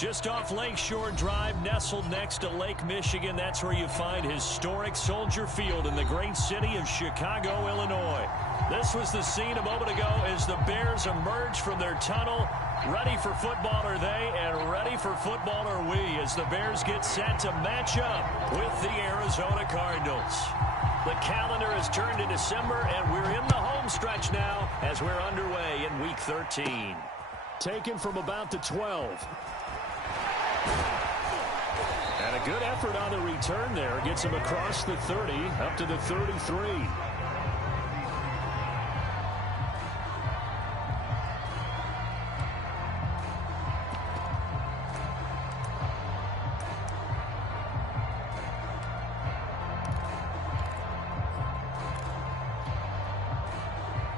Just off Lakeshore Drive, nestled next to Lake Michigan. That's where you find historic Soldier Field in the great city of Chicago, Illinois. This was the scene a moment ago as the Bears emerged from their tunnel. Ready for football are they, and ready for football are we, as the Bears get set to match up with the Arizona Cardinals. The calendar has turned to December, and we're in the home stretch now as we're underway in Week 13. Taken from about the 12. And a good effort on the return there. Gets him across the 30, up to the 33.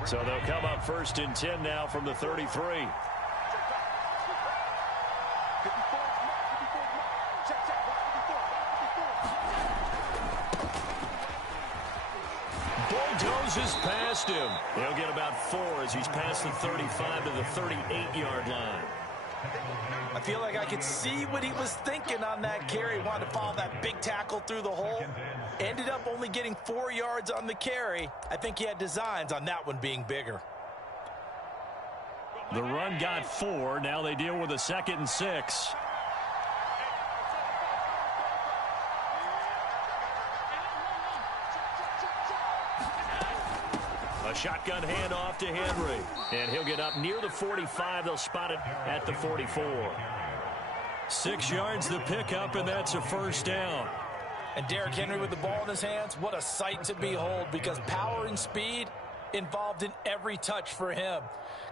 So they'll come up 1st and 10 now from the 33. Bulldozes past him. He'll get about 4 as he's past the 35 to the 38-yard line. I feel like I could see what he was thinking on that carry. Wanted to follow that big tackle through the hole. Ended up only getting 4 yards on the carry. I think he had designs on that one being bigger. The run got 4. Now they deal with a 2nd and 6. A shotgun handoff to Henry. And he'll get up near the 45. They'll spot it at the 44. 6 yards the pickup, and that's a 1st down. And Derrick Henry with the ball in his hands, what a sight to behold, because power and speed involved in every touch for him.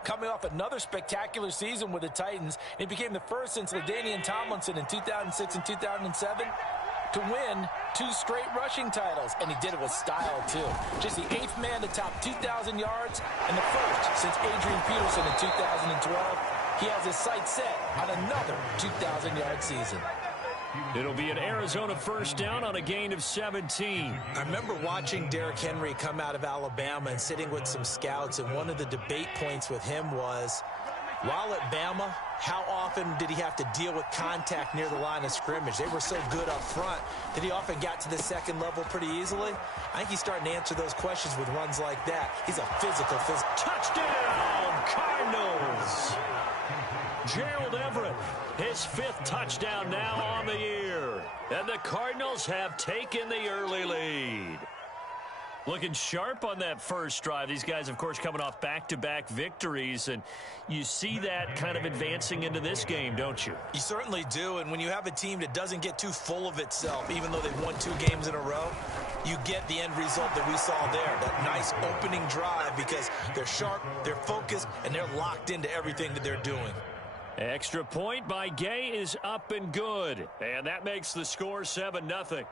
Coming off another spectacular season with the Titans, he became the first since LaDainian Tomlinson in 2006 and 2007 to win 2 straight rushing titles, and he did it with style too. Just the 8th man to top 2,000 yards and the first since Adrian Peterson in 2012. He has his sights set on another 2,000-yard season. It'll be an Arizona 1st down on a gain of 17. I remember watching Derrick Henry come out of Alabama and sitting with some scouts, and one of the debate points with him was, while at Bama, how often did he have to deal with contact near the line of scrimmage? They were so good up front that he often got to the 2nd level pretty easily. I think he's starting to answer those questions with runs like that. He's a physical. Touchdown, Cardinals! Gerald Everett, his 5th touchdown now on the year. And the Cardinals have taken the early lead. Looking sharp on that first drive. These guys, of course, coming off back-to-back victories, and you see that kind of advancing into this game, don't you? You certainly do, and when you have a team that doesn't get too full of itself, even though they've won 2 games in a row, you get the end result that we saw there, that nice opening drive, because they're sharp, they're focused, and they're locked into everything that they're doing. Extra point by Gay is up and good, and that makes the score 7-0.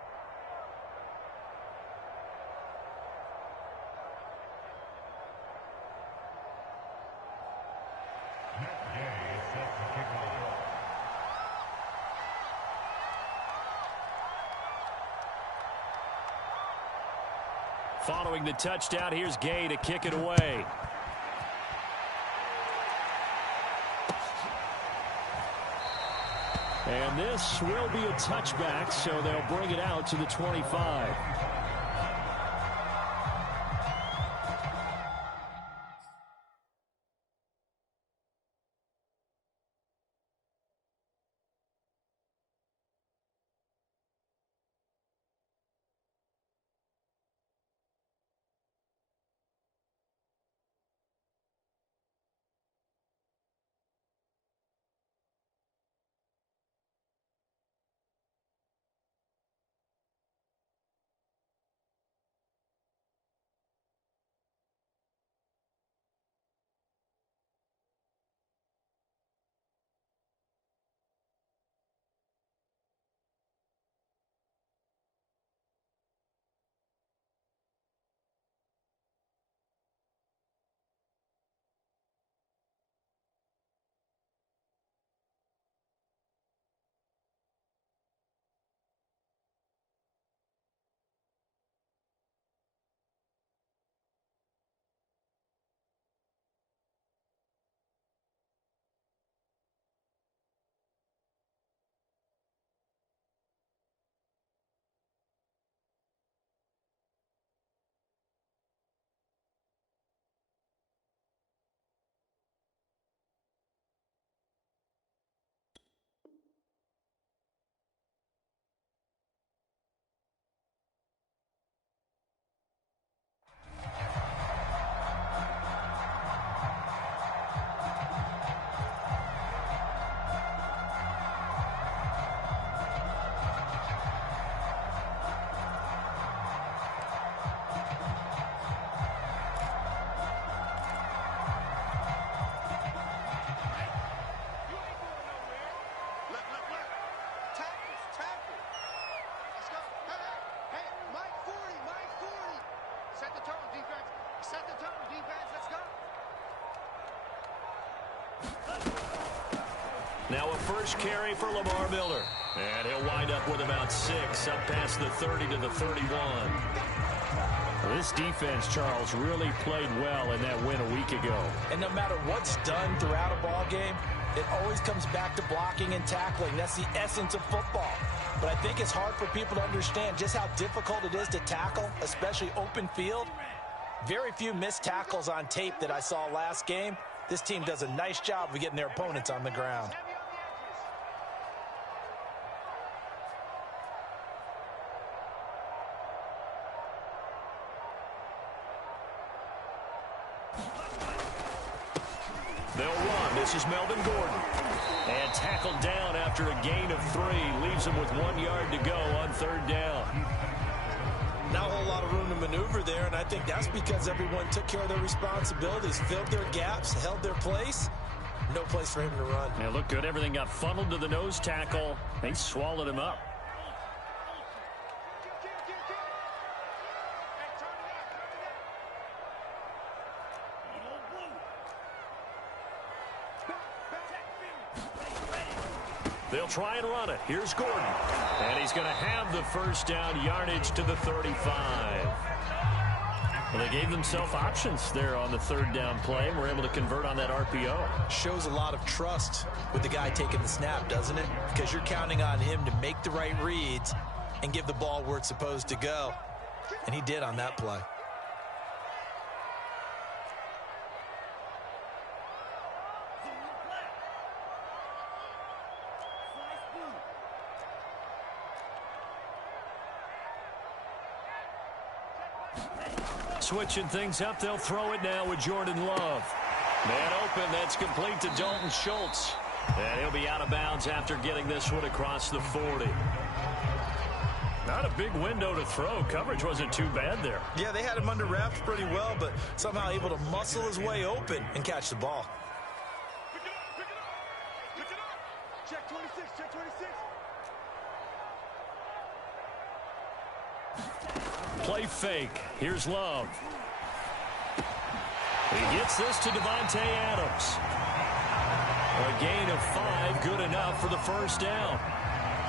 Following the touchdown, here's Gay to kick it away. And this will be a touchback, so they'll bring it out to the 25. Now a first carry for Lamar Miller. And he'll wind up with about 6, up past the 30 to the 31. This defense, Charles, really played well in that win a week ago. And no matter what's done throughout a ball game, it always comes back to blocking and tackling. That's the essence of football. But I think it's hard for people to understand just how difficult it is to tackle, especially open field. Very few missed tackles on tape that I saw last game. This team does a nice job of getting their opponents on the ground. They'll run. This is Melvin Gordon. And tackled down after a gain of 3. Leaves him with 1 yard to go on 3rd down. Not a whole lot of room to maneuver there, and I think that's because everyone took care of their responsibilities, filled their gaps, held their place. No place for him to run. Yeah, looked good. Everything got funneled to the nose tackle. They swallowed him up. They'll try and run it. Here's Gordon. And he's going to have the first down, yardage to the 35. Well, they gave themselves options there on the 3rd down play, and were able to convert on that RPO. Shows a lot of trust with the guy taking the snap, doesn't it? Because you're counting on him to make the right reads and give the ball where it's supposed to go. And he did on that play. Switching things up, they'll throw it now with Jordan Love. Man open, that's complete to Dalton Schultz. And he'll be out of bounds after getting this one across the 40. Not a big window to throw. Coverage wasn't too bad there. Yeah, they had him under wraps pretty well, but somehow able to muscle his way open and catch the ball. Pick it up, pick it up, pick it up. Check 26, check 26. Play fake. Here's Love. He gets this to Devontae Adams. A gain of 5, good enough for the first down.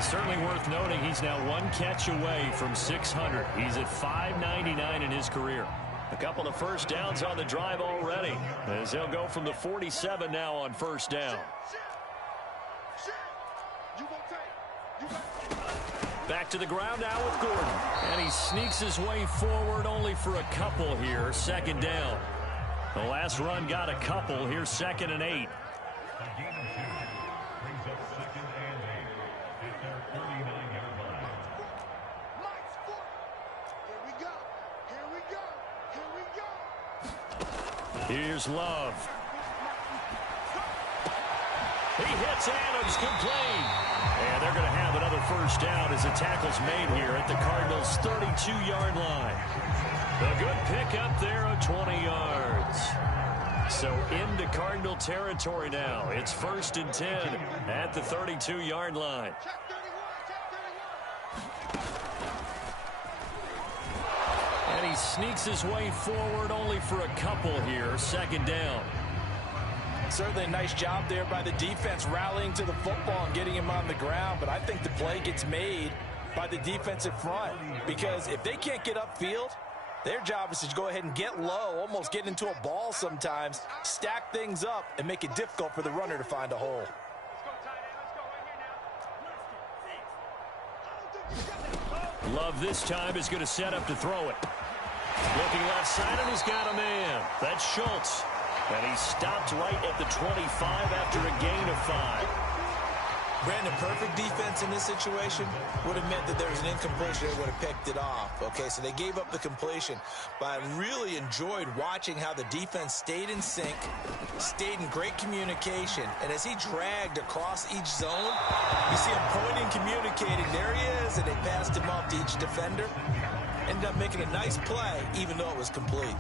Certainly worth noting he's now 1 catch away from 600. He's at 599 in his career. A couple of first downs on the drive already, as they'll go from the 47 now on first down. Back to the ground now with Gordon. And he sneaks his way forward only for a couple here. 2nd down. The last run got a couple. Here's 2nd and 8. Here's Love. He hits Adams complete. And they're going to have another first down as the tackle's made here at the Cardinals' 32-yard line. A good pickup there of 20 yards. So into Cardinal territory now. It's 1st and 10 at the 32-yard line. And he sneaks his way forward only for a couple here. 2nd down. Certainly a nice job there by the defense rallying to the football and getting him on the ground. But I think the play gets made by the defensive front, because if they can't get upfield, their job is to go ahead and get low, almost get into a ball sometimes, stack things up, and make it difficult for the runner to find a hole. Love this time is going to set up to throw it. Looking left side, and he's got a man. That's Schultz. And he stopped right at the 25 after a gain of 5. Brandon, perfect defense in this situation would have meant that there was an incompletion. They would have picked it off. Okay, so they gave up the completion. But I really enjoyed watching how the defense stayed in sync, stayed in great communication. And as he dragged across each zone, you see him pointing, communicating. There he is, and they passed him off to each defender. Ended up making a nice play, even though it was complete.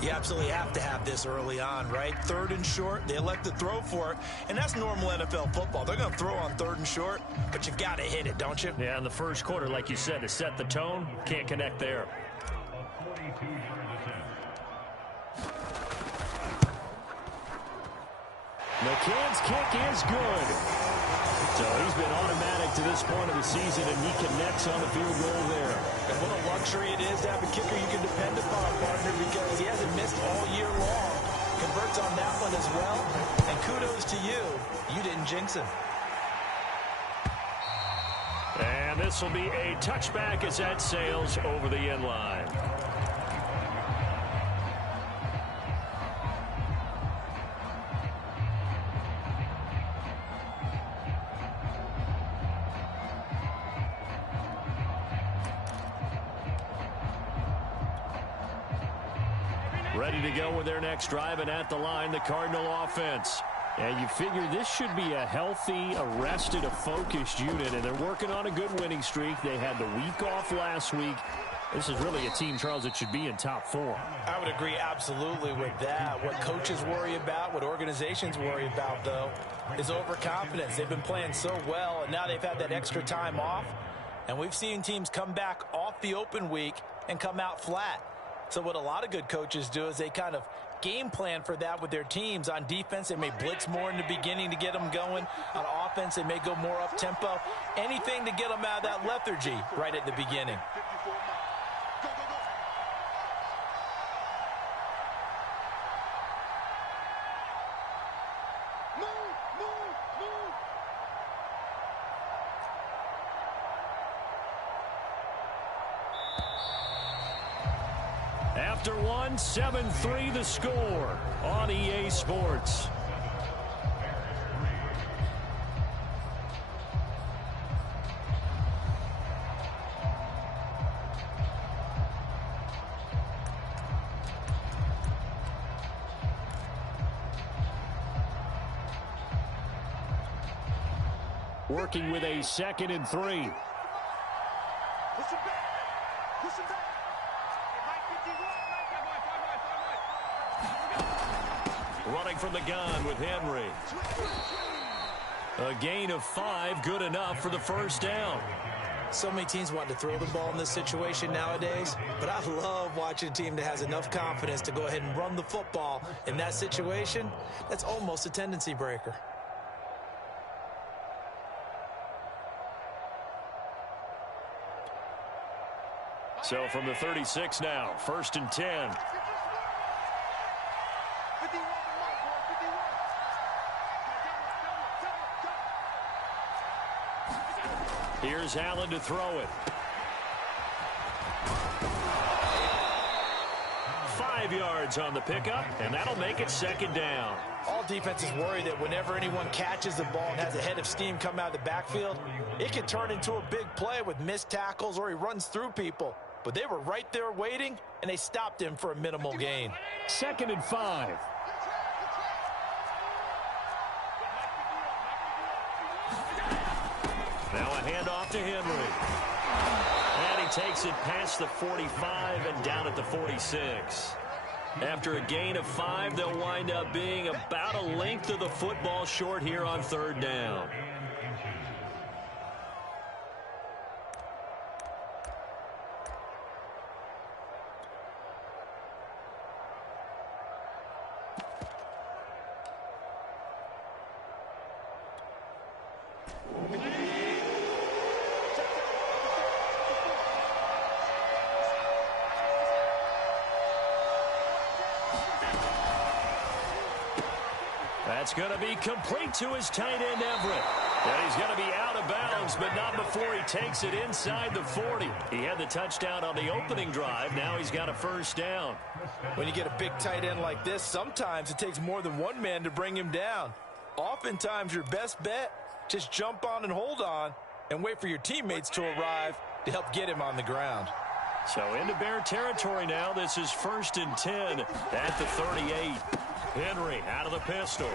You absolutely have to have this early on, right? 3rd and short, they elect to throw for it, and that's normal NFL football. They're going to throw on 3rd and short, but you've got to hit it, don't you? Yeah, in the first quarter, like you said, to set the tone, can't connect there. McCann's kick is good. So he's been automatic to this point of the season, and he connects on the field goal there. And what a luxury it is to have a kicker you can depend upon, partner, because he hasn't missed all year long. Converts on that one as well. And kudos to you. You didn't jinx him. And this will be a touchback as that sails over the end line. Ready to go with their next drive, and at the line, the Cardinal offense. And you figure this should be a healthy, arrested, a focused unit, and they're working on a good winning streak. They had the week off last week. This is really a team, Charles, that should be in top 4. I would agree absolutely with that. What coaches worry about, what organizations worry about, though, is overconfidence. They've been playing so well, and now they've had that extra time off. And we've seen teams come back off the open week and come out flat. So what a lot of good coaches do is they kind of game plan for that with their teams. On defense, they may blitz more in the beginning to get them going. On offense, they may go more up-tempo. Anything to get them out of that lethargy right at the beginning. After one, 7-3 the score on EA Sports. Working with a 2nd and 3. Push him back. Push him back. Running from the gun with Henry. A gain of 5, good enough for the first down. So many teams want to throw the ball in this situation nowadays, but I love watching a team that has enough confidence to go ahead and run the football in that situation. That's almost a tendency breaker. So from the 36 now, 1st and 10. Here's Allen to throw it. 5 yards on the pickup, and that'll make it 2nd down. All defenses worry that whenever anyone catches the ball and has a head of steam come out of the backfield, it can turn into a big play with missed tackles or he runs through people. But they were right there waiting, and they stopped him for a minimal gain. 2nd and 5. Now a handoff to Henry. And he takes it past the 45 and down at the 46. After a gain of 5, they'll wind up being about a length of the football short here on 3rd down. That's going to be complete to his tight end, Everett. And he's going to be out of bounds, but not before he takes it inside the 40. He had the touchdown on the opening drive. Now he's got a 1st down. When you get a big tight end like this, sometimes it takes more than one man to bring him down. Oftentimes, your best bet, just jump on and hold on and wait for your teammates to arrive to help get him on the ground. So into Bear territory now. This is 1st and 10 at the 38. Henry out of the pistol.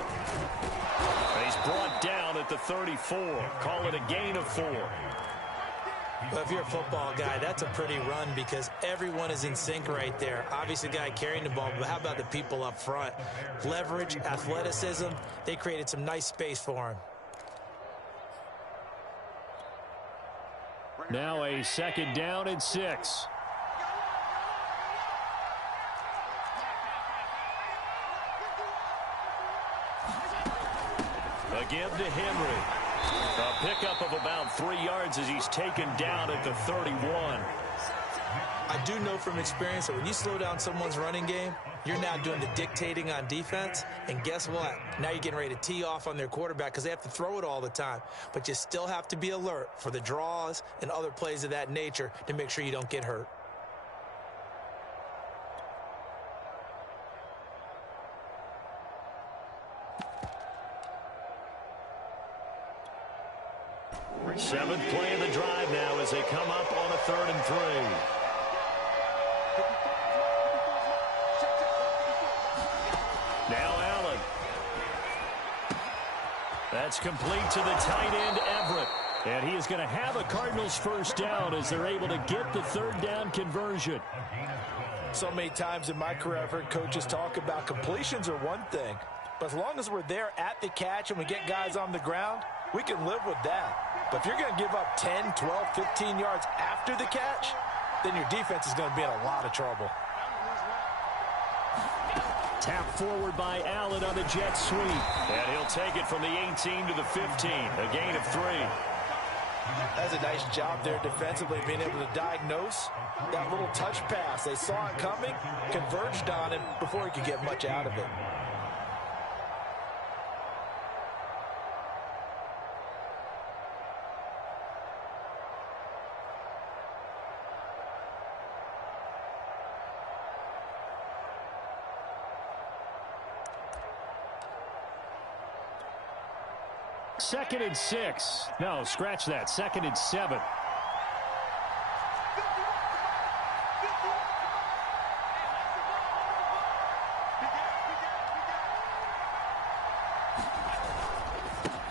He's brought down at the 34. Call it a gain of 4. Well, if you're a football guy, that's a pretty run because everyone is in sync right there. Obviously, the guy carrying the ball, but how about the people up front? Leverage, athleticism, they created some nice space for him. Now a 2nd down and 6. A give to Henry. A pickup of about 3 yards as he's taken down at the 31. I do know from experience that when you slow down someone's running game, you're now doing the dictating on defense. And guess what? Now you're getting ready to tee off on their quarterback because they have to throw it all the time. But you still have to be alert for the draws and other plays of that nature to make sure you don't get hurt. Seventh play of the drive now as they come up on a 3rd and 3. Now Allen. That's complete to the tight end, Everett. And he is going to have a Cardinals first down as they're able to get the 3rd down conversion. So many times in my career I've heard coaches talk about completions are one thing. But as long as we're there at the catch and we get guys on the ground, we can live with that. But if you're going to give up 10, 12, 15 yards after the catch, then your defense is going to be in a lot of trouble. Tap forward by Allen on the jet sweep. And he'll take it from the 18 to the 15. A gain of 3. That's a nice job there defensively, being able to diagnose that little touch pass. They saw it coming, converged on him before he could get much out of it. Second and 6. No, scratch that. 2nd and 7.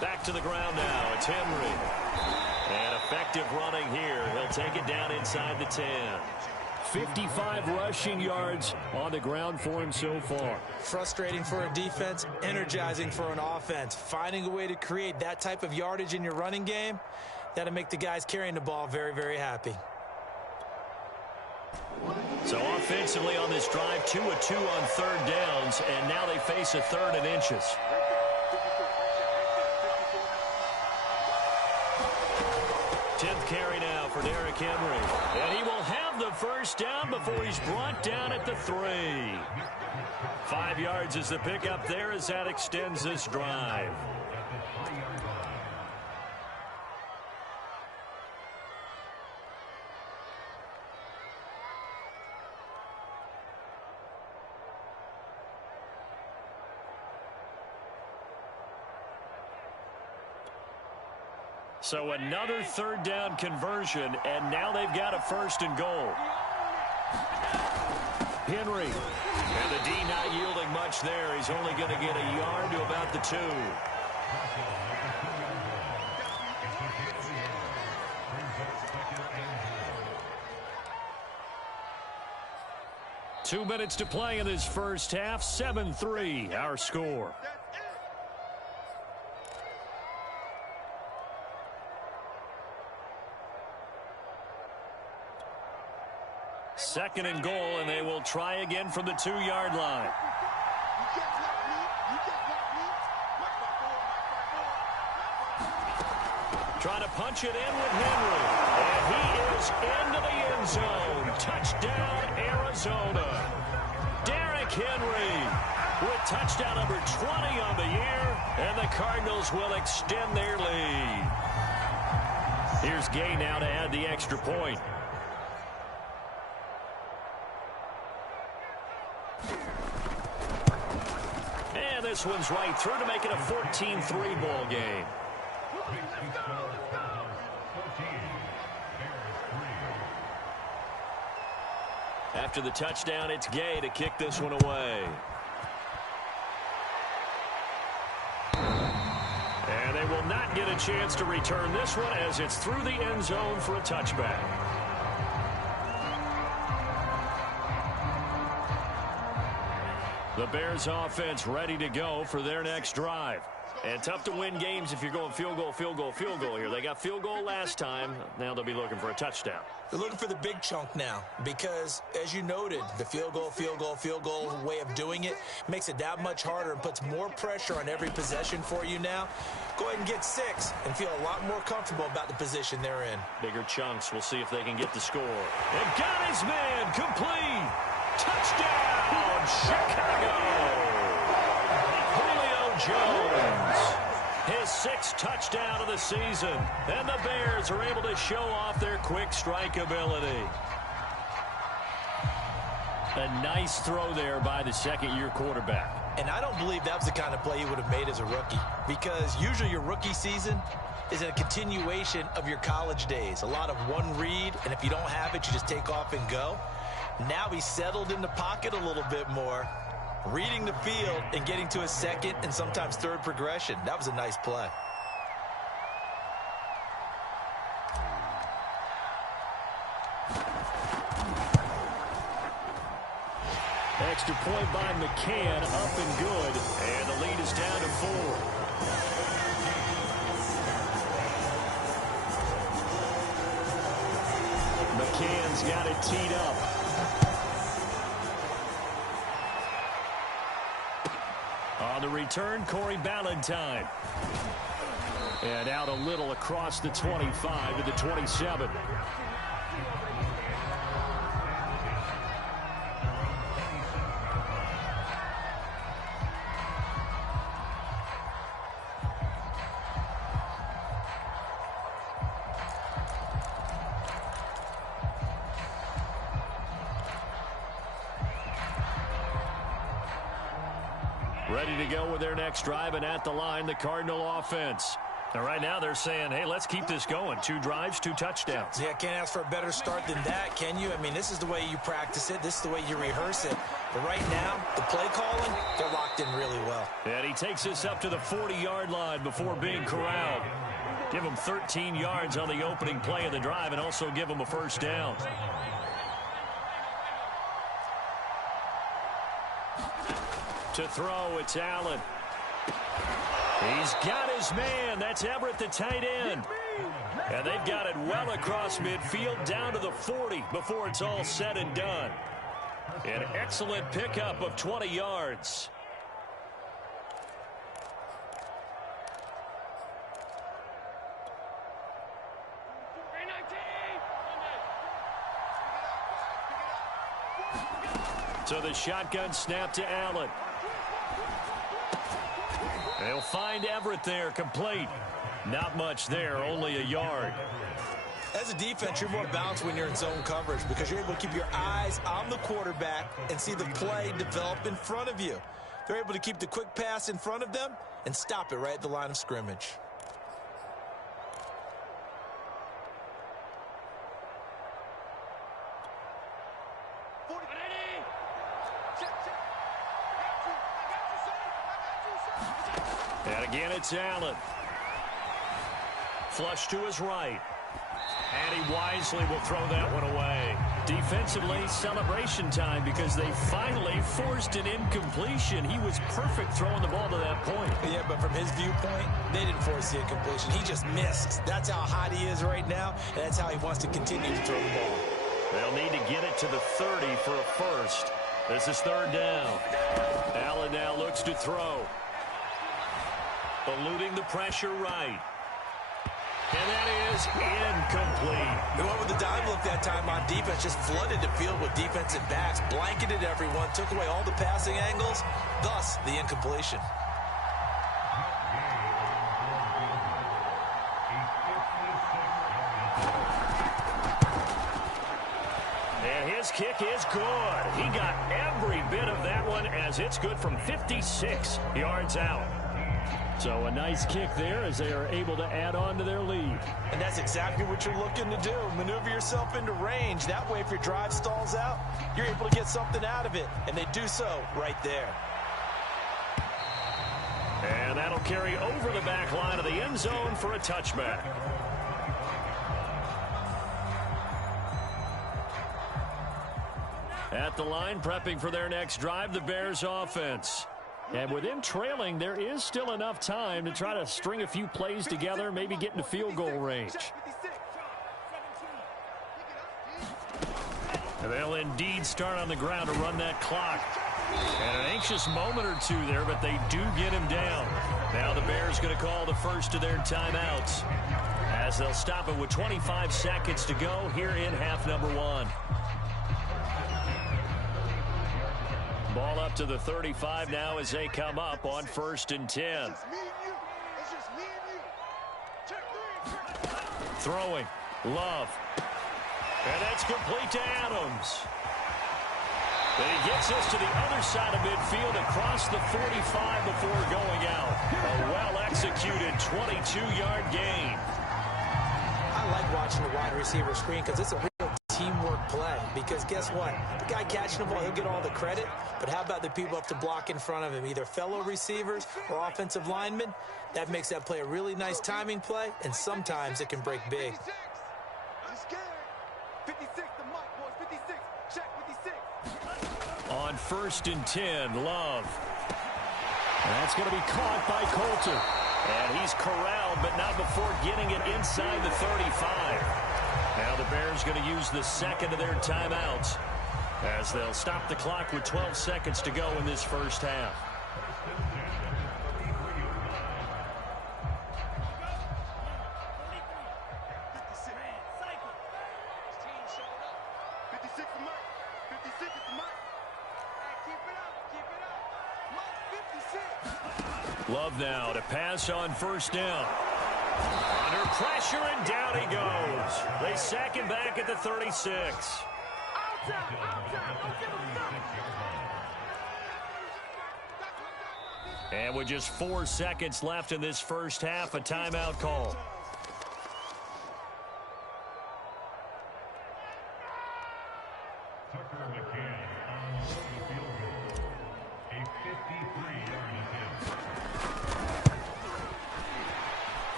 Back to the ground now. It's Henry. And effective running here. He'll take it down inside the 10. 55 rushing yards on the ground for him so far. Frustrating for a defense, energizing for an offense. Finding a way to create that type of yardage in your running game, that'll make the guys carrying the ball very, very happy. So offensively on this drive, 2 of 2 on 3rd downs, and now they face a 3rd and inches. Tenth carry now for Derrick Henry. And he will have the first down before he's brought down at the 3. 5 yards is the pickup there as that extends this drive. So another 3rd down conversion, and now they've got a 1st and goal. Henry. And the D not yielding much there. He's only going to get a yard to about the 2. Two minutes to play in this first half. 7-3, our score. Second and goal, and they will try again from the 2-yard line. Trying to punch it in with Henry. And he is into the end zone. Touchdown, Arizona. Derrick Henry with touchdown number 20 on the year, and the Cardinals will extend their lead. Here's Gay now to add the extra point. And this one's right through to make it a 14-3 ball game. After the touchdown, it's Gay to kick this one away. And they will not get a chance to return this one as it's through the end zone for a touchback. The Bears offense ready to go for their next drive. And tough to win games if you're going field goal, field goal, field goal here. They got field goal last time. Now they'll be looking for a touchdown. They're looking for the big chunk now because, as you noted, the field goal, field goal, field goal way of doing it makes it that much harder and puts more pressure on every possession for you now. Go ahead and get 6 and feel a lot more comfortable about the position they're in. Bigger chunks. We'll see if they can get the score. And got his man complete. Touchdown, Chicago. Julio Jones. His 6th touchdown of the season. And the Bears are able to show off their quick strike ability. A nice throw there by the second-year quarterback. And I don't believe that was the kind of play he would have made as a rookie, because usually your rookie season is a continuation of your college days. A lot of one read, and if you don't have it, you just take off and go. Now he's settled in the pocket a little bit more, reading the field and getting to his second and sometimes third progression. That was a nice play. Extra point by McCann, up and good. And the lead is down to 4. McCann's got it teed up. On the return, Corey Ballantyne. And out a little across the 25 to the 27. Ready to go with their next drive, and at the line, the Cardinal offense. And right now they're saying, hey, let's keep this going. 2 drives, 2 touchdowns. Yeah, can't ask for a better start than that, can you? I mean, this is the way you practice it. This is the way you rehearse it. But right now, the play calling, they're locked in really well. And he takes us up to the 40-yard line before being corralled. Give him 13 yards on the opening play of the drive and also give him a first down. To throw, it's Allen. He's got his man. That's Everett, the tight end. And they've got it well across midfield down to the 40 before it's all said and done. An excellent pickup of 20 yards. So the shotgun snap to Allen. They'll find Everett there, complete. Not much there, only a yard. As a defense, you're more balanced when you're in zone coverage because you're able to keep your eyes on the quarterback and see the play develop in front of you. They're able to keep the quick pass in front of them and stop it right at the line of scrimmage. And again, it's Allen. Flush to his right. And he wisely will throw that one away. Defensively, celebration time because they finally forced an incompletion. He was perfect throwing the ball to that point. Yeah, but from his viewpoint, they didn't force the incompletion. He just missed. That's how hot he is right now, and that's how he wants to continue to throw the ball. They'll need to get it to the 30 for a first. This is third down. Allen now looks to throw. Eluding the pressure right. And that is incomplete. They went with the dime look that time on defense, just flooded the field with defensive backs, blanketed everyone, took away all the passing angles, thus the incompletion. And his kick is good. He got every bit of that one as it's good from 56 yards out. So a nice kick there as they are able to add on to their lead. And that's exactly what you're looking to do. Maneuver yourself into range. That way, if your drive stalls out, you're able to get something out of it. And they do so right there. And that'll carry over the back line of the end zone for a touchback. At the line, prepping for their next drive, the Bears offense. And with them trailing, there is still enough time to try to string a few plays together, maybe get into field goal range. And they'll indeed start on the ground to run that clock. And an anxious moment or two there, but they do get him down. Now the Bears going to call the first of their timeouts, as they'll stop it with 25 seconds to go here in half number one. Ball up to the 35 now as they come up on 1st and 10. Throwing. Love. And that's complete to Adams. And he gets us to the other side of midfield across the 45 before going out. A well-executed 22-yard gain. I like watching the wide receiver screen because it's a real teamwork play. Because guess what? The guy catching the ball, he'll get all the credit. But how about the people up to block in front of him, either fellow receivers or offensive linemen? That makes that play a really nice timing play, and sometimes it can break big. 56, the mic, boys. 56. Check 56. On 1st and 10, Love. That's going to be caught by Coulter. And he's corralled, but not before getting it inside the 35. Now the Bears going to use the second of their timeouts, as they'll stop the clock with 12 seconds to go in this first half. Love now to pass on 1st down. Under pressure, and down he goes. They sack him back at the 36. And with just 4 seconds left in this first half, a timeout call.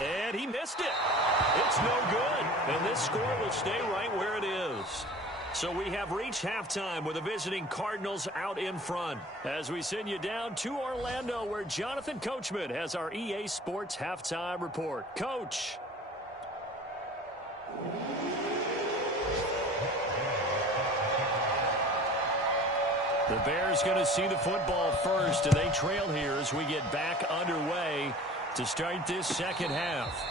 And he missed it. It's no good. And this score will stay right where it is. So we have reached halftime with the visiting Cardinals out in front, as we send you down to Orlando, where Jonathan Coachman has our EA Sports halftime report. Coach. The Bears going to see the football first, and they trail here as we get back underway to start this second half.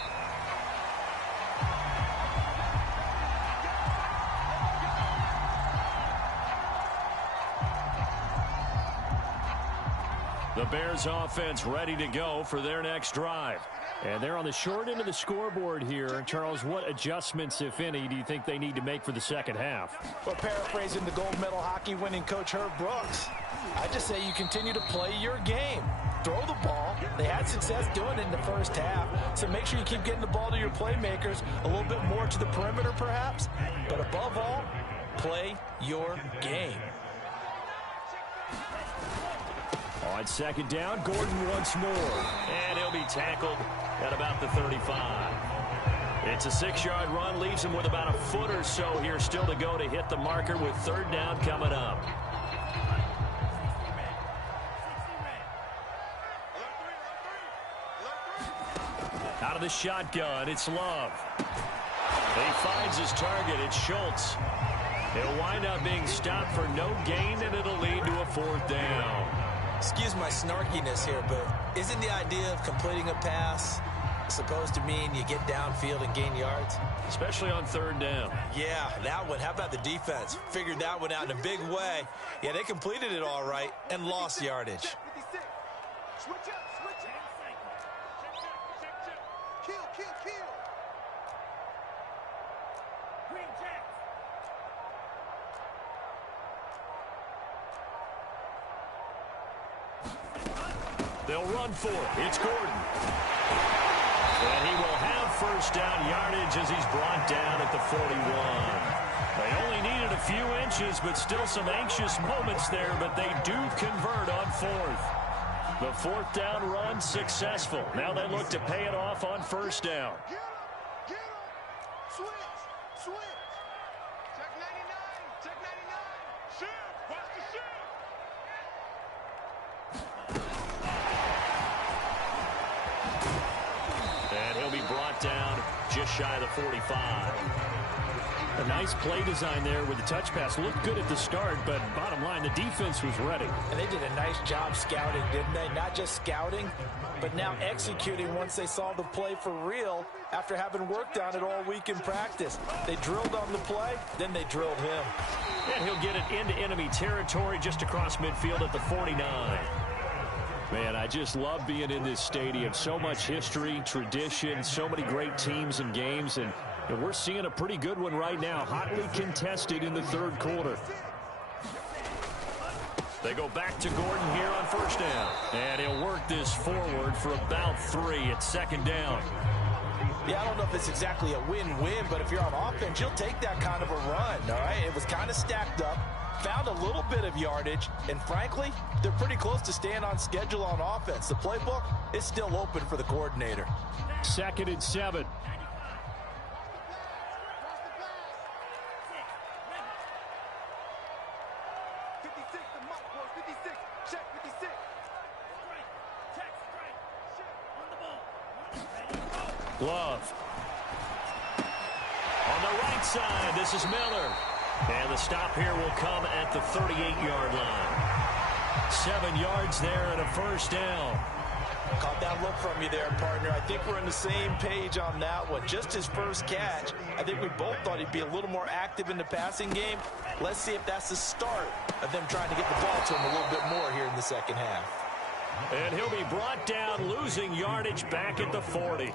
The Bears offense ready to go for their next drive. And they're on the short end of the scoreboard here. Charles, what adjustments, if any, do you think they need to make for the second half? Well, paraphrasing the gold medal hockey winning coach Herb Brooks, I just say you continue to play your game. Throw the ball. They had success doing it in the first half, so make sure you keep getting the ball to your playmakers, a little bit more to the perimeter perhaps, but above all, play your game. On 2nd down, Gordon once more, and he'll be tackled at about the 35. It's a 6-yard run, leaves him with about a foot or so here still to go to hit the marker with 3rd down coming up. Out of the shotgun, it's Love. He finds his target. It's Schultz. He'll wind up being stopped for no gain, and it'll lead to a 4th down. Excuse my snarkiness here, but isn't the idea of completing a pass supposed to mean you get downfield and gain yards? Especially on 3rd down. Yeah, that one. How about the defense? Figured that one out in a big way. Yeah, they completed it all right and lost yardage. 56. Switch up, switch up. Check. Kill. Green Jack. They'll run for it. It's Gordon. And he will have 1st down yardage as he's brought down at the 41. They only needed a few inches, but still some anxious moments there, but they do convert on 4th. The 4th down run successful. Now they look to pay it off on 1st down. Get him. Switch. Check 99. Shift. Watch the shift. brought down just shy of the 45. A nice play design there with the touch pass. Looked good at the start, but bottom line, the defense was ready. And they did a nice job scouting, didn't they? Not just scouting, but now executing once they saw the play for real after having worked on it all week in practice. They drilled on the play, then they drilled him. And he'll get it into enemy territory just across midfield at the 49. Man, I just love being in this stadium. So much history, tradition, so many great teams and games, and we're seeing a pretty good one right now, hotly contested in the third quarter. They go back to Gordon here on first down. And he'll work this forward for about 3 at second down. Yeah, I don't know if it's exactly a win-win, but if you're on offense, you'll take that kind of a run, all right? It was kind of stacked up, found a little bit of yardage, and frankly, they're pretty close to staying on schedule on offense. The playbook is still open for the coordinator. 2nd and 7. Love. On the right side, this is Miller. And the stop here will come at the 38-yard line. 7 yards there and a first down. Caught that look from you there, partner. I think we're on the same page on that one. Just his first catch. I think we both thought he'd be a little more active in the passing game. Let's see if that's the start of them trying to get the ball to him a little bit more here in the second half. And he'll be brought down, losing yardage back at the 40.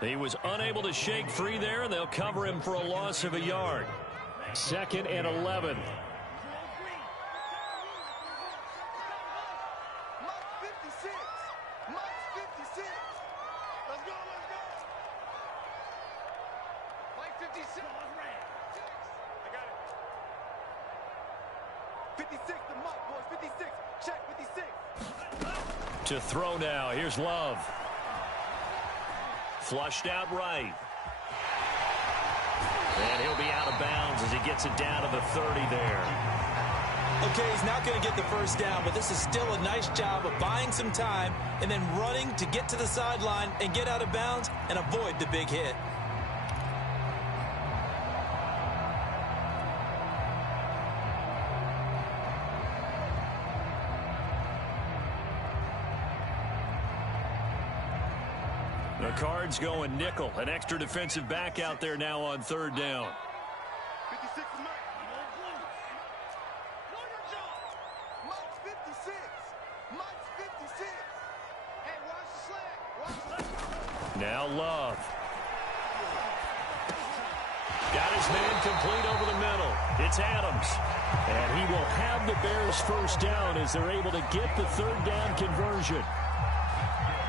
He was unable to shake free there, and they'll cover him for a loss of a yard. 2nd and 11. To throw now, here's Love. Flushed out right. And he'll be out of bounds as he gets it down to the 30 there. Okay, he's not going to get the first down, but this is still a nice job of buying some time and then running to get to the sideline and get out of bounds and avoid the big hit. The Cards going nickel. An extra defensive back out there now on third down. 56 Mike. Mike's 56. Mike's 56. Hey, watch the slant. Watch the... Now Love. Got his man complete over the middle. It's Adams. And he will have the Bears first down as they're able to get the third down conversion.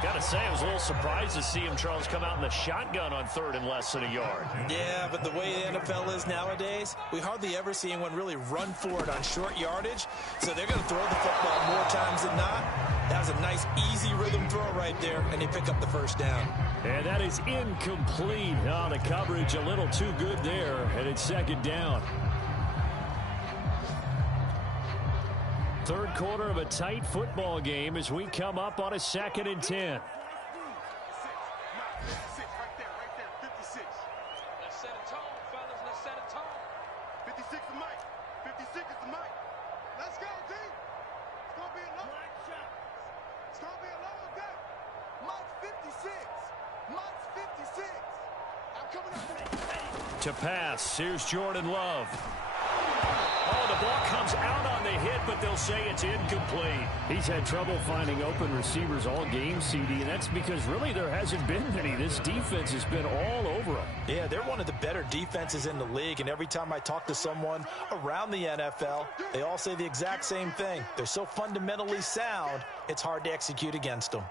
Got to say, I was a little surprised to see him, Charles, come out in the shotgun on third and less than a yard. Yeah, but the way the NFL is nowadays, we hardly ever see anyone really run for it on short yardage. So they're going to throw the football more times than not. That was a nice, easy rhythm throw right there, and they pick up the first down. And that is incomplete. Oh, the coverage a little too good there, and it's second down. Third quarter of a tight football game as we come up on a 2nd and 10. Let's set a tone, fellas. Let's set a tone. 56 is Mike. 56 is the Mike. Let's go, D. It's going to be a long shot. It's going to be a long day. Mike's 56. Mike's 56. I'm coming up. To pass, here's Jordan Love. Oh, the ball comes out on the hit, but they'll say it's incomplete. He's had trouble finding open receivers all game, CD, and that's because really there hasn't been many. This defense has been all over them. Yeah, they're one of the better defenses in the league, and every time I talk to someone around the NFL, they all say the exact same thing. They're so fundamentally sound, it's hard to execute against them.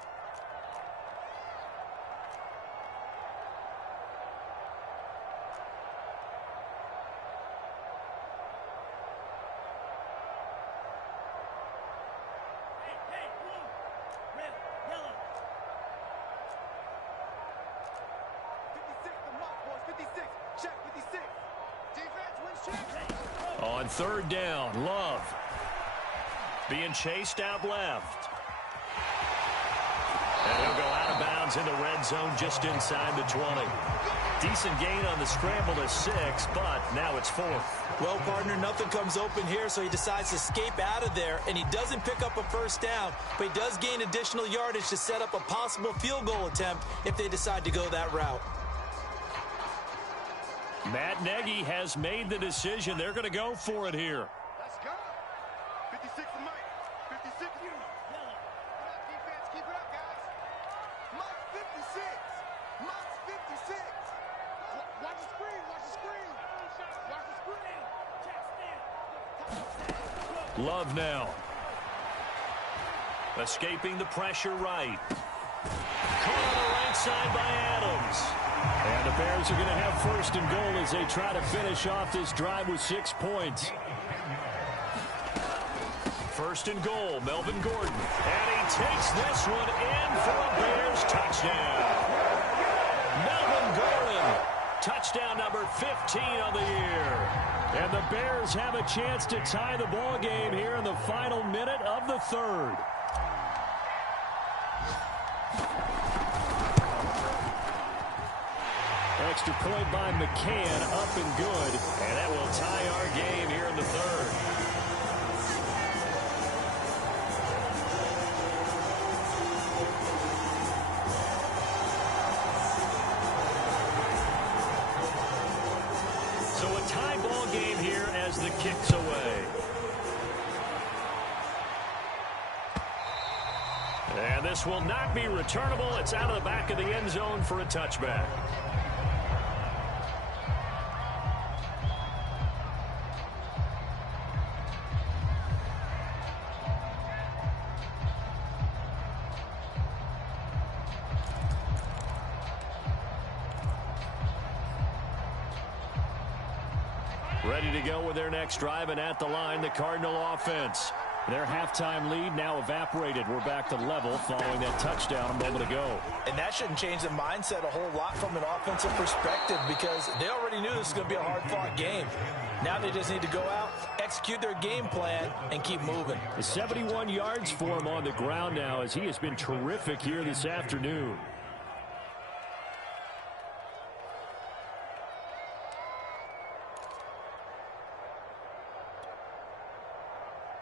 On third down, Love being chased out left. And he'll go out of bounds downs in the red zone just inside the 20. Decent gain on the scramble to 6, but now it's 4th. Well, partner, nothing comes open here, so he decides to escape out of there, and he doesn't pick up a first down, but he does gain additional yardage to set up a possible field goal attempt if they decide to go that route. Matt Nagy has made the decision. They're going to go for it here. Let's go. 56 to Mike. 56. Yellow. Defense, keep it up, guys. Mike 56. Mike's 56. Watch the screen. Watch the screen. Watch the screen. Love now. Escaping the pressure right. Caught on the right side by Adams. And the Bears are going to have 1st and goal as they try to finish off this drive with 6 points. 1st and goal, Melvin Gordon. And he takes this one in for a Bears touchdown. Melvin Gordon, touchdown number 15 on the year. And the Bears have a chance to tie the ball game here in the final minute of the 3rd. Extra point by McCann, up and good. And that will tie our game here in the 3rd. So a tie ball game here as the kick's away. And this will not be returnable. It's out of the back of the end zone for a touchback. Ready to go with their next drive, and at the line, the Cardinal offense. Their halftime lead now evaporated. We're back to level following that touchdown a moment ago. And that shouldn't change the mindset a whole lot from an offensive perspective because they already knew this was going to be a hard-fought game. Now they just need to go out, execute their game plan, and keep moving. 71 yards for him on the ground now as he has been terrific here this afternoon.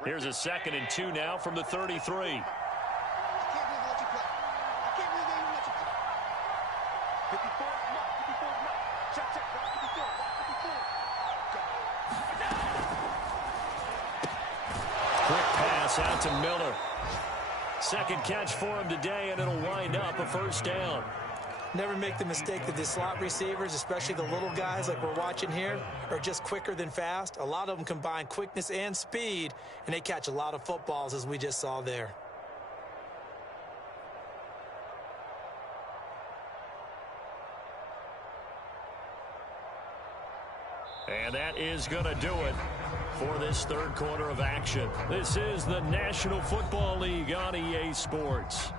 Here's a 2nd and 2 now from the 33. I can't believe they let you play. I can't believe they even let you play. 54, Mike. 54, Mike. Check, check. 54, 54. Quick pass out to Miller. 2nd catch for him today, and it'll wind up a 1st down. Never make the mistake that the slot receivers, especially the little guys like we're watching here, are just quicker than fast. A lot of them combine quickness and speed, and they catch a lot of footballs, as we just saw there. And that is going to do it for this 3rd quarter of action. This is the National Football League on EA Sports.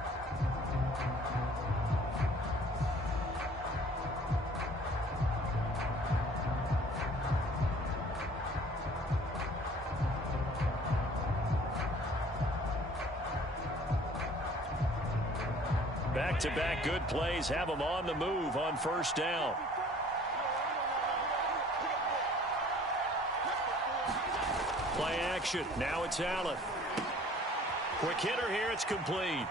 Back-to-back good plays have them on the move on 1st down. Play action. Now it's Allen. Quick hitter here. It's complete.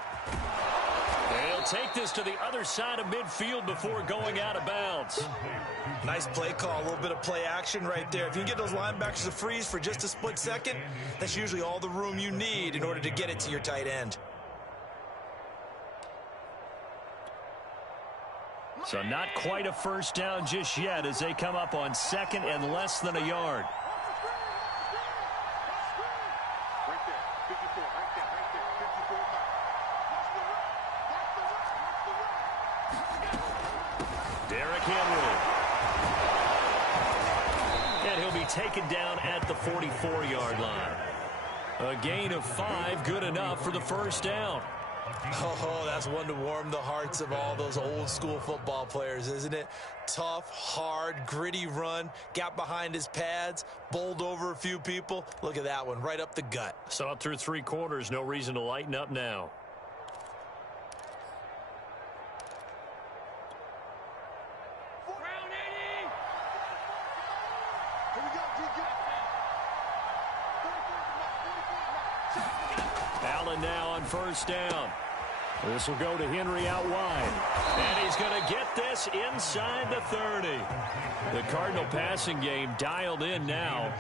And he'll take this to the other side of midfield before going out of bounds. Nice play call. A little bit of play action right there. If you can get those linebackers to freeze for just a split second, that's usually all the room you need in order to get it to your tight end. So not quite a 1st down just yet as they come up on 2nd and less than a yard. Right there. 54. Right there. Right there. 54. Derrick Henry. And he'll be taken down at the 44-yard line. A gain of 5, good enough for the 1st down. Oh, that's one to warm the hearts of all those old school football players, isn't it? Tough, hard, gritty run, got behind his pads, bowled over a few people. Look at that one, right up the gut. Saw it through 3 quarters, no reason to lighten up now. first down. This will go to Henry out wide. And he's going to get this inside the 30. The Cardinal passing game dialed in now.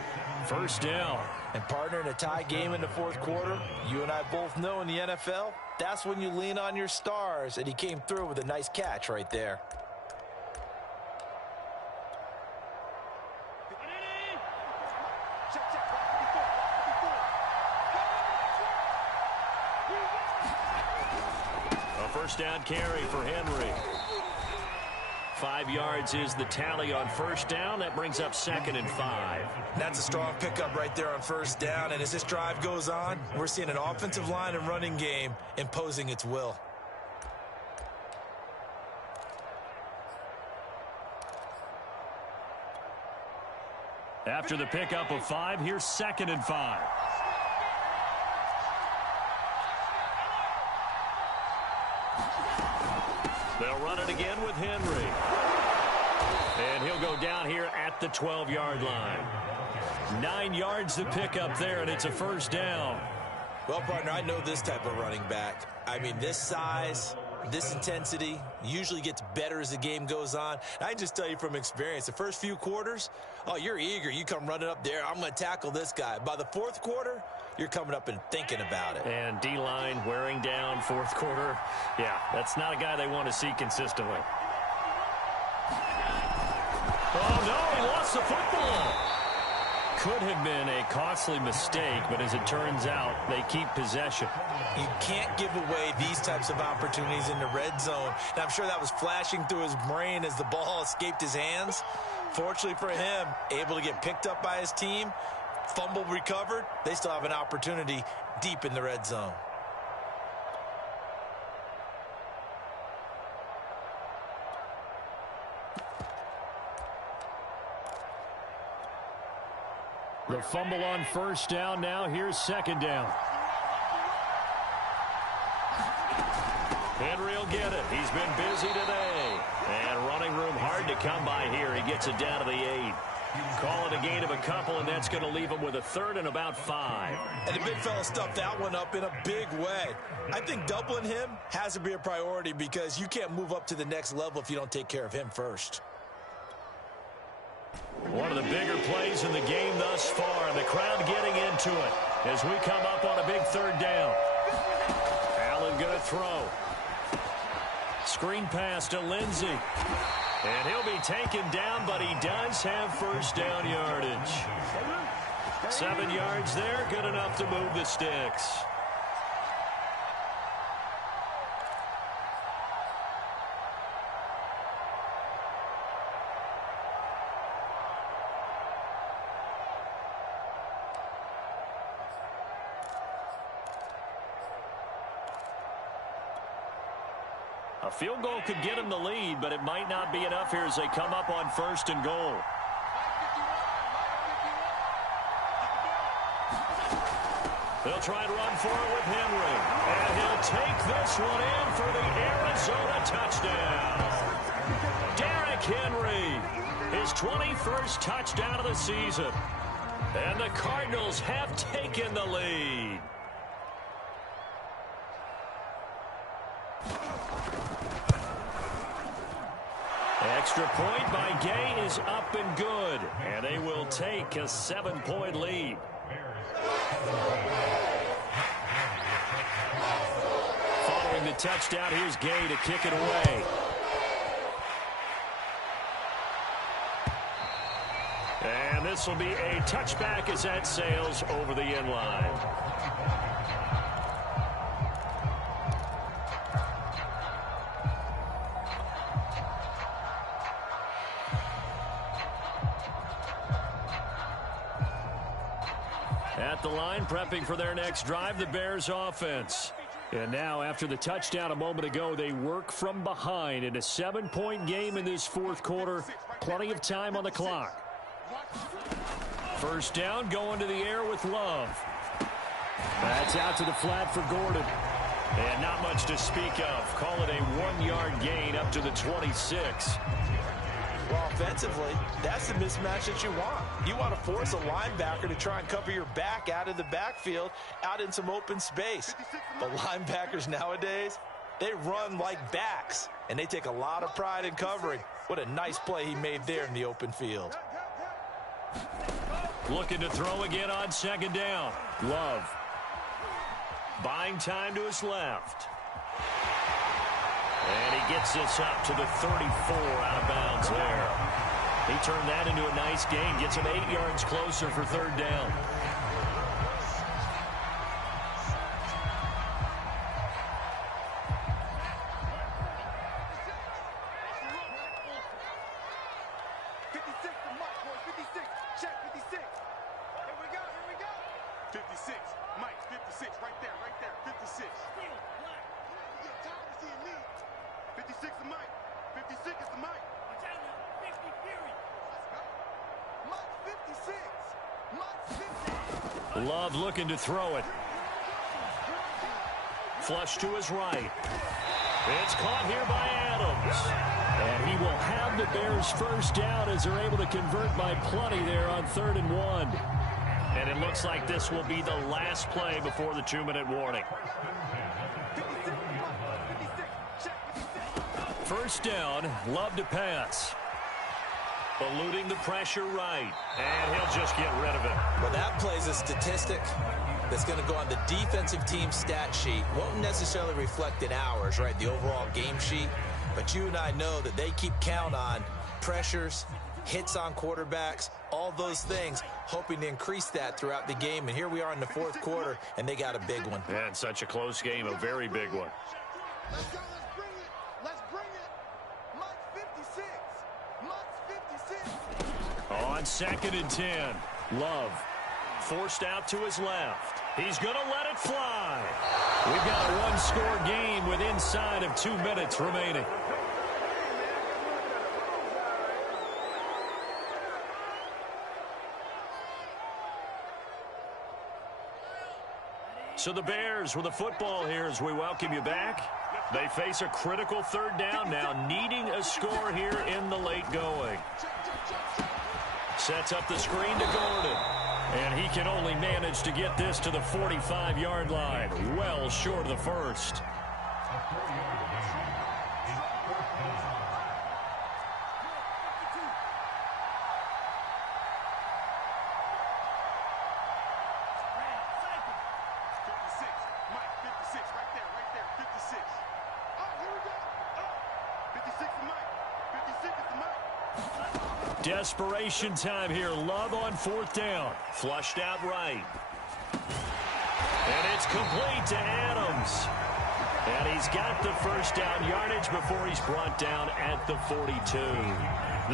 First down. And partner, in a tie game in the fourth quarter, you and I both know in the NFL, that's when you lean on your stars. And he came through with a nice catch right there. First down carry for Henry. 5 yards is the tally on first down. That brings up 2nd and 5. That's a strong pickup right there on first down. And as this drive goes on, we're seeing an offensive line and running game imposing its will. After the pickup of 5, here's 2nd and 5. They'll run it again with Henry. And he'll go down here at the 12-yard line. 9 yards to pick up there, and it's a first down. Well, partner, I know this type of running back. I mean, this size, this intensity usually gets better as the game goes on. I just tell you from experience, the first few quarters, oh, you're eager. You come running up there. I'm going to tackle this guy. By the fourth quarter, you're coming up and thinking about it. And D-line wearing down fourth quarter. Yeah, that's not a guy they want to see consistently. Oh, no, he lost the football. Could have been a costly mistake, but as it turns out, they keep possession. You can't give away these types of opportunities in the red zone. And I'm sure that was flashing through his brain as the ball escaped his hands. Fortunately for him, able to get picked up by his team, fumble recovered. They still have an opportunity deep in the red zone. The fumble on first down now. Here's 2nd down. Henry will get it. He's been busy today. And running room hard to come by here. He gets it down to the 8. Call it a gain of a couple, and that's going to leave him with a 3rd and about 5. And the big fella stuffed that one up in a big way. I think doubling him has to be a priority because you can't move up to the next level if you don't take care of him first. One of the bigger plays in the game thus far. The crowd getting into it as we come up on a big 3rd down. Allen going to throw. Screen pass to Lindsey. And he'll be taken down, but he does have first down yardage. 7 yards there, good enough to move the sticks. A field goal could get him the lead, but it might not be enough here as they come up on 1st and goal. They'll try and run for it with Henry. And he'll take this one in for the Arizona touchdown. Derrick Henry, his 21st touchdown of the season. And the Cardinals have taken the lead. Extra point by Gay is up and good. And they will take a 7-point lead. Following the touchdown, here's Gay to kick it away. And this will be a touchback as that sails over the end line. At the line, prepping for their next drive, the Bears offense. And now, after the touchdown a moment ago, they work from behind in a 7-point game in this fourth quarter. Plenty of time on the clock. First down, going to the air with Love. That's out to the flat for Gordon. And not much to speak of. Call it a 1-yard gain up to the 26. Well, defensively, that's the mismatch that you want. You want to force a linebacker to try and cover your back out of the backfield, out in some open space. But linebackers nowadays, they run like backs, and they take a lot of pride in covering. What a nice play he made there in the open field. Looking to throw again on second down. Love. Buying time to his left. And he gets this up to the 34 out of bounds there. He turned that into a nice gain. Gets him 8 yards closer for third down. Love looking to throw it. Flush to his right. It's caught here by Adams. And he will have the Bears first down as they're able to convert by plenty there on 3rd and 1. And it looks like this will be the last play before the 2-minute warning. First down, Love to pass. Eluding the pressure right. And he'll just get rid of it. Well, that plays a statistic that's going to go on the defensive team stat sheet. Won't necessarily reflect in ours, right, the overall game sheet. But you and I know that they keep count on pressures, hits on quarterbacks, all those things, hoping to increase that throughout the game. And here we are in the 4th quarter, and they got a big one. And such a close game, a very big one. Let's go, let's bring it. Let's bring it. Mike 56. Mike 56. On 2nd and 10, Love forced out to his left. He's going to let it fly. We've got a one-score game with inside of 2 minutes remaining. So the Bears with the football here as we welcome you back. They face a critical 3rd down now, needing a score here in the late going. Sets up the screen to Gordon. And he can only manage to get this to the 45-yard line. Well short of the first. Desperation time here. Love on 4th down. Flushed out right. And it's complete to Adams. And he's got the first down yardage before he's brought down at the 42.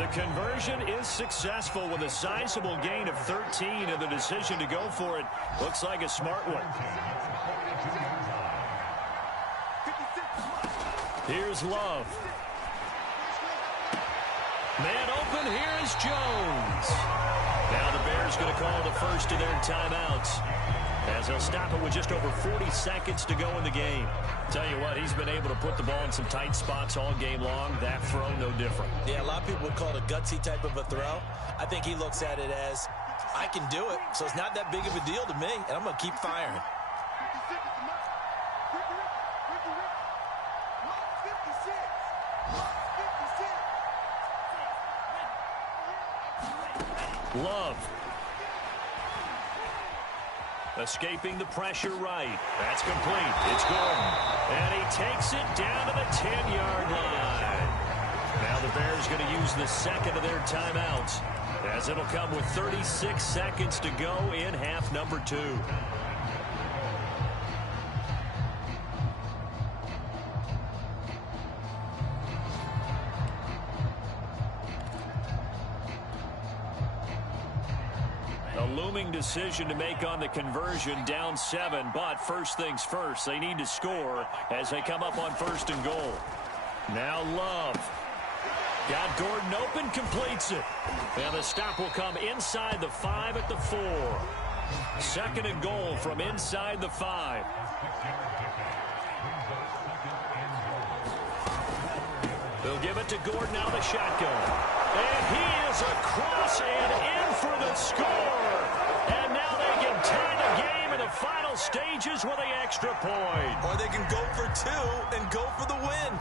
The conversion is successful with a sizable gain of 13, and the decision to go for it looks like a smart one. Here's Love. Man open, here is Jones. Now the Bears going to call the first of their timeouts as they'll stop it with just over 40 seconds to go in the game. Tell you what, he's been able to put the ball in some tight spots all game long. That throw, no different. Yeah, a lot of people would call it a gutsy type of a throw. I think he looks at it as, I can do it, so it's not that big of a deal to me, and I'm going to keep firing. Love. Escaping the pressure right. That's complete. It's Gordon. And he takes it down to the 10-yard line. Now the Bears going to use the second of their timeouts as it'll come with 36 seconds to go in half number 2. Decision to make on the conversion, down 7, but first things first, they need to score as they come up on 1st and goal. Now Love got Gordon open, completes it, and the stop will come inside the 5 at the 4. 2nd and goal from inside the 5. They'll give it to Gordon out of the shotgun, and he extra point. Or they can go for two and go for the win.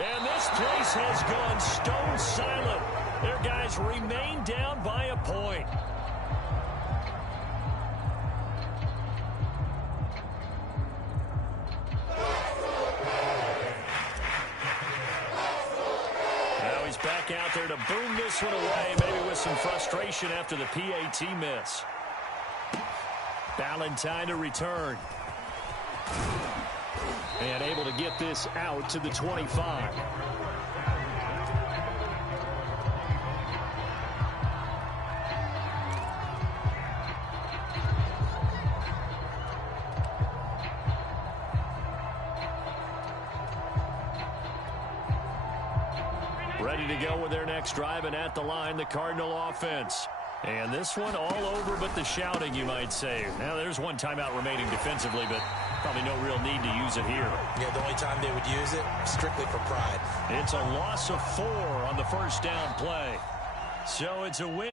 And this place has gone stone silent. Their guys remain down by a point. Now he's back out there to boom this one away, maybe with some frustration after the PAT miss. Ballantyne to return. And able to get this out to the 25. Ready to go with their next drive, and at the line, the Cardinal offense. And this one all over but the shouting, you might say. Now, there's one timeout remaining defensively, but probably no real need to use it here. Yeah, the only time they would use it, strictly for pride. It's a loss of 4 on the first down play. So it's a win.